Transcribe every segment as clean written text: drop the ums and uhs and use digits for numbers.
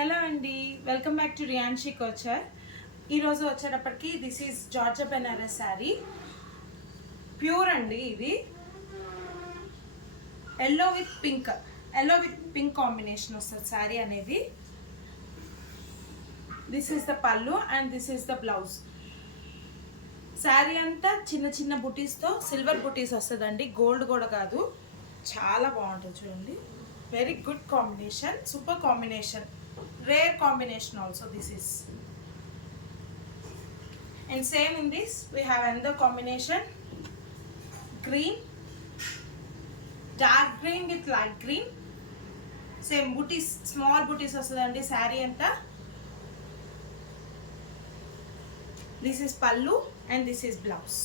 హలో అండి, welcome back to Riyanshi culture. ఈరోజు వచ్చేటప్పటికి this is georgette Banaras sari. Pure అండి. ఇది ఎల్లో విత్ పింక్ కాంబినేషన్ వస్తుంది శారీ అనేది. This is the pallu and this is the blouse. Sari అంతా చిన్న చిన్న బుటీస్తో సిల్వర్ బుటీస్ వస్తుందండి, గోల్డ్ కూడా కాదు. చాలా బాగుంటుంది చూడండి. Very good combination, super combination, rare combination also this is. And same in this we have another combination, green, dark green with light green. Same booties, small booties vastadandi saree anta. This is pallu and this is blouse.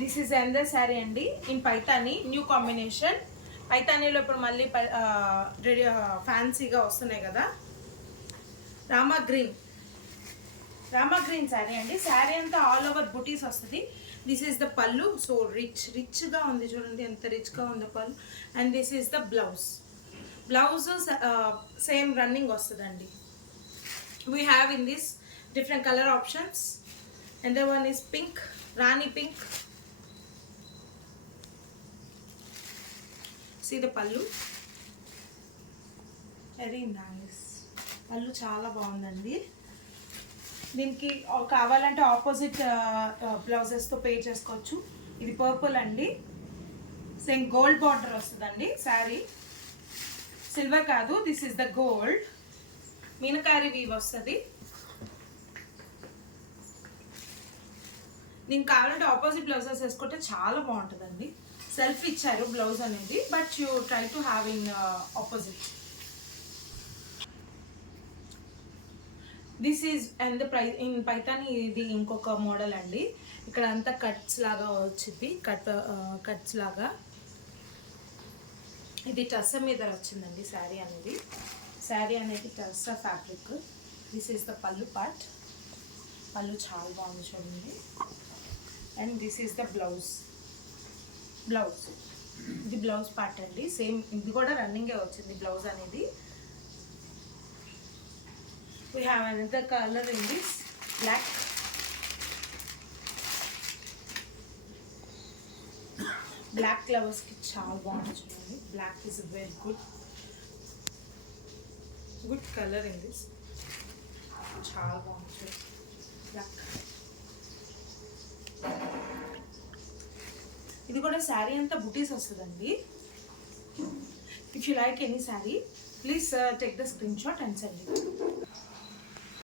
This is another saree andi in paithani, new combination. పైతానీలో ఇప్పుడు మళ్ళీ రెడీ ఫ్యాన్సీగా వస్తున్నాయి కదా. రామా గ్రీన్ శారీ అండి. శారీ అంతా all over బుటీస్ వస్తుంది. This is the pallu. So రిచ్గా ఉంది చూడండి, ఎంత రిచ్గా ఉంది pallu. And this is the blouse. Same running వస్తుందండి. We have in this different colour options. And the one is pink, rani pink. See the pallu, very nice. పళ్ళు చాలా బాగుందండి. దీనికి కావాలంటే ఆపోజిట్ బ్లౌజెస్తో పే చేసుకోవచ్చు. ఇది పర్పుల్ అండి. సేమ్ గోల్డ్ బార్డర్ వస్తుందండి శారీ. సిల్వర్ కాదు, this is the gold. Meenakari weave వస్తుంది. దీనికి కావాలంటే ఆపోజిట్ బ్లౌజెస్ వేసుకుంటే చాలా బాగుంటుందండి. సెల్ఫ్ ఇచ్చారు బ్లౌజ్ అనేది, but you try to have in opposite. This is and the price in Paithani. ఇది ఇంకొక మోడల్ అండి. ఇక్కడ అంతా కట్స్ లాగా వచ్చింది, కట్స్ లాగా. ఇది టస్స మీద వచ్చిందండి శారీ అనేది tussar fabric. This is the pallu part. Pallu చాలా బాగుంది చూడండి. And this is the blouse. ఇది బ్లౌజ్ పార్ట్ అండి. సేమ్ ఇది కూడా రన్నింగే వచ్చింది బ్లౌజ్ అనేది. We have another colour in this black. Black ఫ్లవర్స్కి చాలా బాగుంటుంది చూడండి. Black is very good colour in this. చాలా బాగుంటుంది బ్లాక్. ఇది కూడా శారీ అంతా బుటీస్ వస్తుందండి. If you like any sari, please take the screenshot and send it.